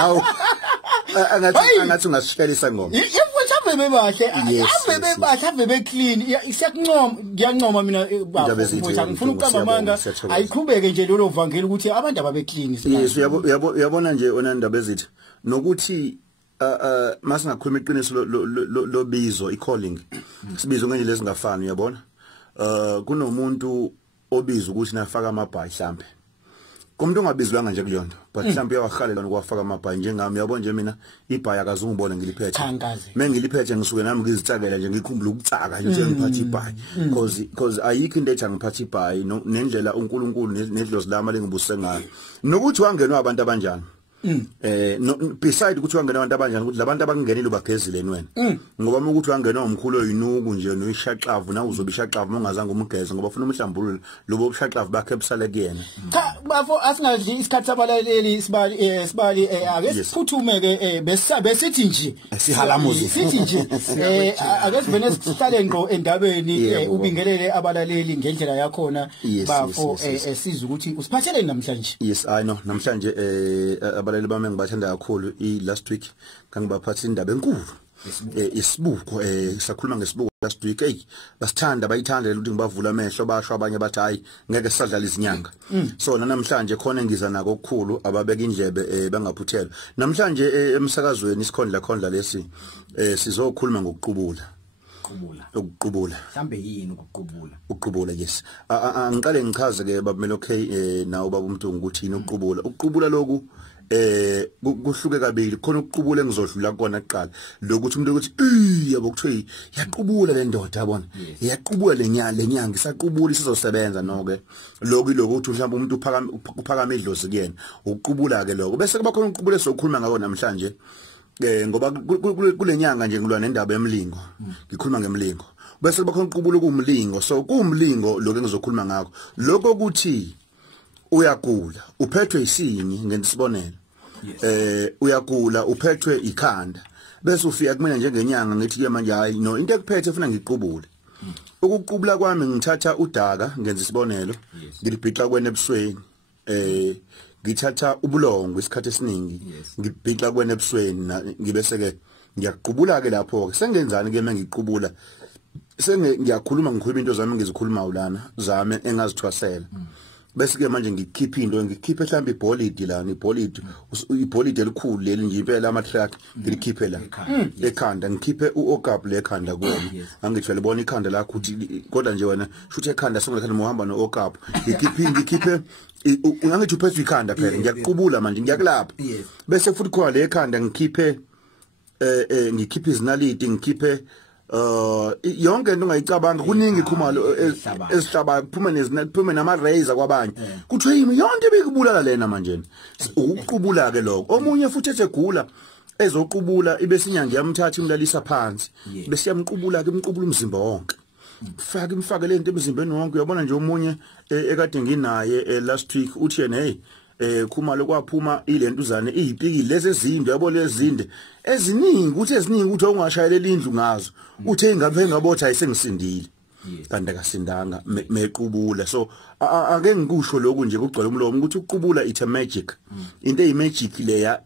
Hawu angathi ungasishelisa ngoma. Ave bebahle, ave be clean. Siyakuncoma, ngiyancoma mina baba. Ngifuna ukuqamba amanga, ayiqhubeke nje lelo vangeli ukuthi abantu ababe clean. Yes, uyabona nje onandaba ezithi nokuthi masingakhuluma iqiniso lo bizo i-calling. Sibizo ngendlela ezingafani uyabona. Kunomuntu obiza ukuthi nafaka amabhayi mhlambe. Kumuntu ongabizwanga nje kuleyonto but mhlambe uyawahalela nokwafaka amabhayi njengami uyabona nje mina ibhayi akazungibona ngiliphethe mengiliphethe ngisuke nami ngizitsakela nje ngikhumbula ukutsaka nje ngiphatha ibhayi because ayikho into ethi ngiphatha ibhayi nendlela uNkulunkulu nedlozi lami lengibuse ngayo nokuthi wangenwa abantu abanjani beside ukuthi wangena abantu abanjani ukuthi labantu abangenile ubagezileni wena ngoba ukuthi wangena umkhulu oyinuku nje noyishaqavu na uzobe ishaqavu ungazange umgeze ngoba ufuna umhlambululo lobo ubushaqavu bakhe ebusale kuyena cha bafo asingadli isikhathi sabalaleli isibali ake siphuthume ke besithi nje sihalamuzi sithi nje ake sivene sihlale ngqo endabeni ubingelele abalaleli ngendlela yakhona bafo siza ukuthi usiphathele namhlanje. Yes I know namhlanje abalali bami ngibathanda kakhulu last week ngangibaphatha indaba enkulu isibuko sakhuluma ngesibuko last week basithanda bayithanda ukuthi ngibavula amehlo basho abanye bathi hayi ngeke sisadlala izinyanga so namhlanje khona ngiza nako okukhulu ababeka indlebe bangaphuthela namhlanje emsakazweni isikhondla lesi sizokhuluma ngokuqubula ukuqubula mhlambe yini ukuqubula yes angiqale ngichaze ke babumelo okay nawo baba umuntu ukuthi yini ukuqubula lokhu kuhluke kabili khona ukuqubula engizodlula kona kuqala lokuthi umuntu ukuthi yabo kuthiwa yaqubula le ndoda yabona yaqubula lenyanga isaqubula isizosebenza noke lokuthi mhlawumbe umuntu uphakama idlozi kuyena ukuqubula ke lokho bese kuba khona ukuqubula esokhuluma ngako namhlanje ngoba kulenyanga nje ngilwa nendaba yemlingo ngikhuluma ngemlingo bese kuba khona ukuqubula kumlingo so kumlingo lokho engizokhuluma ngakho lokho ukuthi uyagula uphethwe isini ngesibonelo uyagula uphethwe ikhanda bese ufika kumina njengenyanga ngithi ke manje hayi no into ekuphethe ufuna ngiqubule ukuqubula kwami ngithatha udaka ngenza isibonelo ngilibhixa kwena ebusweni ngithatha ubulongo isikhathi esiningi ngibhixa kwena ebusweni ngibese ke ngiyaqubula ke lapho ke sengenzani ke mengiqubula ngiyakhuluma into zami ngizikhuluma ulana zami engazithwasela bese ke manje ngikhipha into ngikhiphe mhlawumbe ibolidi lana ibolidi elikhulu leli nje impela ama track ngilikhiphe la ekhanda ngikhiphe uOkap lekhanda kuona angitsho libona ikhanda lakho ukuthi kodwa nje wena shuthe ekhanda sengalekhanda muhamba noOkap ngikhiphe ungangithi uphethe ikhanda phela ngiyaqubula manje ngiyakulapha bese futhi khona le ekhanda ngikhiphe izinaliti ngikhiphe yonke into ongayicabanga kuningi ikhumalo esihlaba kuphume nama razor kwabanye kuthiwe yimi yonke ebikubulala lena manje ukuqubula ke lokho omunye futhi ethegula ezoqubula ibesinyanga yamthatha imlalisa phansi bese yamqubula ke imqubula umzimba wonke mfake lento emzimbeni wonke uyabona nje omunye ekade nginaye last week uthi yena hey khumalo kwaphuma ilento uzane izipiki lezi ezinde yabo lezi zinde eziningi ukuthi ukuthi ongashayela indlu ngazo uthe ingabe ngabotha ayisengisindile kanti akasindanga mequbula so ake ngikusho lokhu nje kugcwele umlomo ukuthi ukuqubula it's a magic into eyimagic leya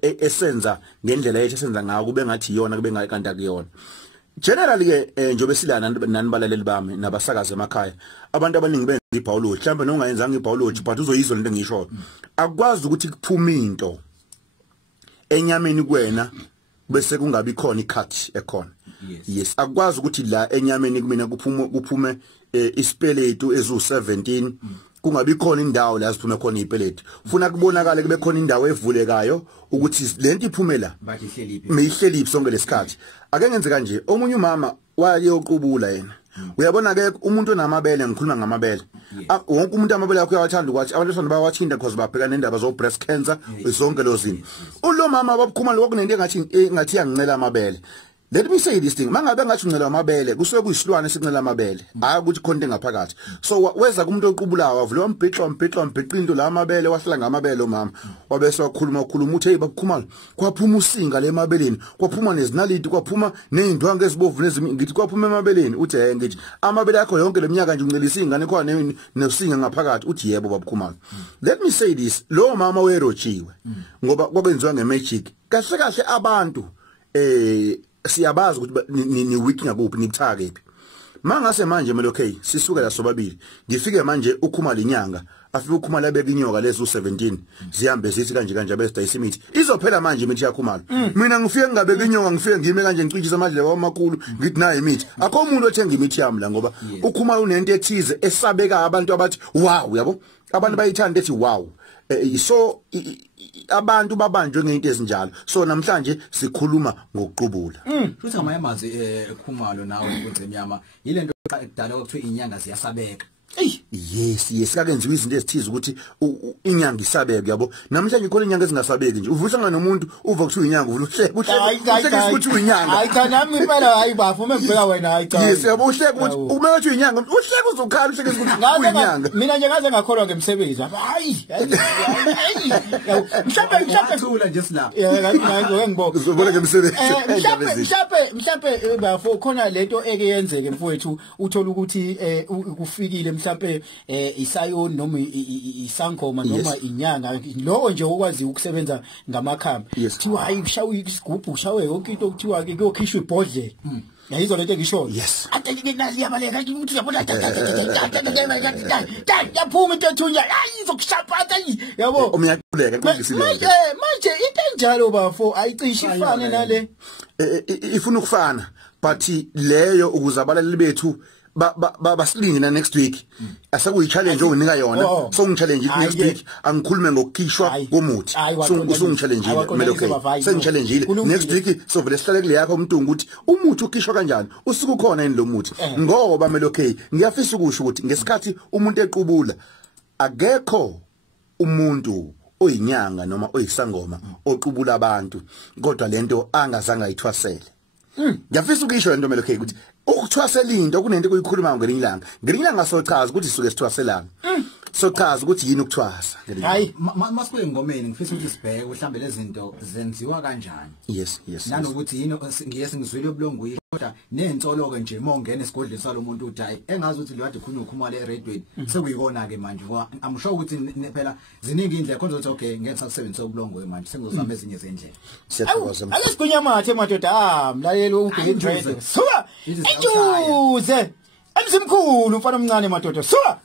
esenza ngendlela yethu esenza ngayo kube ngathi iyona kube kanti akuyona generally ke njobe silana nanibalaleli bami nabasakazi emakhaya abantu abaningi benza ibiology mhlawumbe nongayenzanga ibiology but uzoyizwa lento engisho akwazi ukuthi kuphume into enyameni kwena bese kungabi khona icut ekhona yes akwazi ukuthi la enyameni kumina kuphume ispeletu ezu17 kungabi khona indawo la siphume khona ipeleti ufuna kubonakala kube khona indawo evulekayo ukuthi lento iphumela mihleli sonke lesikhathi ake ngenze kanje omunye umama wayeyoqubula yena uyabona ke umuntu onamabele ngikhuluma ngamabele wonke umuntu amabele akho uyawathanda ukuthi abantu besona bayawathinda because babhekana nendaba zo breast cancer zonke lozini ulo mama babukhuma lokho nento engathi yangincela amabele let me say this thing mangabe ngathi uncela amabele kusuke kuyisilwane sincela amabele hayi ukuthi khonto engaphakathi so weza kumuntu oqubulayo wavula umbhiqo into la amabele wahlala ngamabele umama wabese wakhuluma uthi hey babukhumalo kwaphuma usinga le mabeleni kwaphuma nezinaliti kwaphuma neindwangu ezibovu ngithi kwaphuma emabeleni uthi ngithi amabele akho yonke leminyaka nje uncelisa ingane khona nesinga ngaphakathi uthi yebo babukhumalo let me say this lo mama werojiwe ngoba kwabenziwa ngemagic kahle abantu siyabazi ukuthi ni weak ngakuphi nibuthaka kephi mangase manje mele okay sisuke la sobabili ngifike manje ukhumalo inyanga afike ukhumalo abeka inyoka lezo 17 zihambe zithi kanje abesida imithi izophela manje imithi yakhumalo mina ngifike ngabeka inyoka ngifike ngime kanje ngicitshisa amadlela wamakhulu ngithi nayo imithi akho umuntu othenga imithi yami la ngoba ukhumalo unento ethize esabeka abantu abathi wow yabo abantu bayithanda ethi wow so abantu babanjwe ngeinto ezinjalo so namhlanje sikhuluma ngokuqubula futhi amayamazi Khumalo nawe kunzemnyama yilento ekudala ukuthiwa inyanga ziyasabeka yes kakenziwa izinto ezithize ukuthi inyanga isabeke yabo namhlanje khona inyanga ezingasabeki nje uvusa nomuntu uva kuthiwa inyanga uhleke ukuthi uyinyanga hayi cha nami impela hayi bafu mebheka wena hayi cha yes yabo uhleke ukuthi uma uthi inyanga uhleke uzokhala uhleke ukuthi uyinyanga mina nje ngaze ngakholwa ngemsebenzi hayi mhlawumbe thula nje silapha ngathi ngibona uzobona ngemsebenzi mhlawumbe bafu khona lento eke yenzeke mfowethu uthola ukuthi kufikile mhlawumbe isayoni noma isankoma noma inyanga lo nje okwazi ukusebenza ngamakhamba kuthiwa hayi ushawe isigubhu ushawe yonke into kuthiwa ke kuyokhishwa ibhodlela yayizo lento ngisho ade nazi yabaleka ukuthi uyabona yaphuma into ethunya hayi izokushaphatha yabo umyaquleka manje into enjalo bafo ayicishe ifane nale ifuna ukufana but leyo ukuzabalali bethu basilingina next week asakuyi challenge onginika yona so ngichallenge next week angikhulume ngokukhishwa komuthi so ngichallenge mele okay sengichallenge next week so vele sihlale kule yakho umuntu ukuthi umuthi ukhishwa kanjani usuku khona yini lo muthi ngoba mele okay ngiyafisa ukusho ukuthi ngesikhathi umuntu equbula akekho umuntu oyinyanga noma oyisangoma oqubula abantu kodwa lento angazange ayithwasele ngiyafisa ukisho lento mele okay ukuthi ukuthwasela into kunento kuyikhuluma ngelinye ilanga sochaza ukuthi isuke sithwaselana sochaza ukuthi yini ukuthwasa hayi masikuye ngomeni ngifisa ukuthi sibheke mhlambe lezi zinto zenziwa kanjani yes nanokuthi yini ngiyese ngizwile ubulongo kodwa nentsolo ke nje mongena esigodleni salomuntu uthi hayi engazi ukuthi liwade khona ukhumala eRedwood sekuyikona ke manje amsho ukuthi phela ziningi indlela khona ukuthi okay ngeke sakusebenzisa ubulongo manje sengizozama ezinye zendlela siyathokoza ake sigwinya mathe madoda mlaleli ubheke trade suka injuze emzimkhulu mfana omncane madoda suka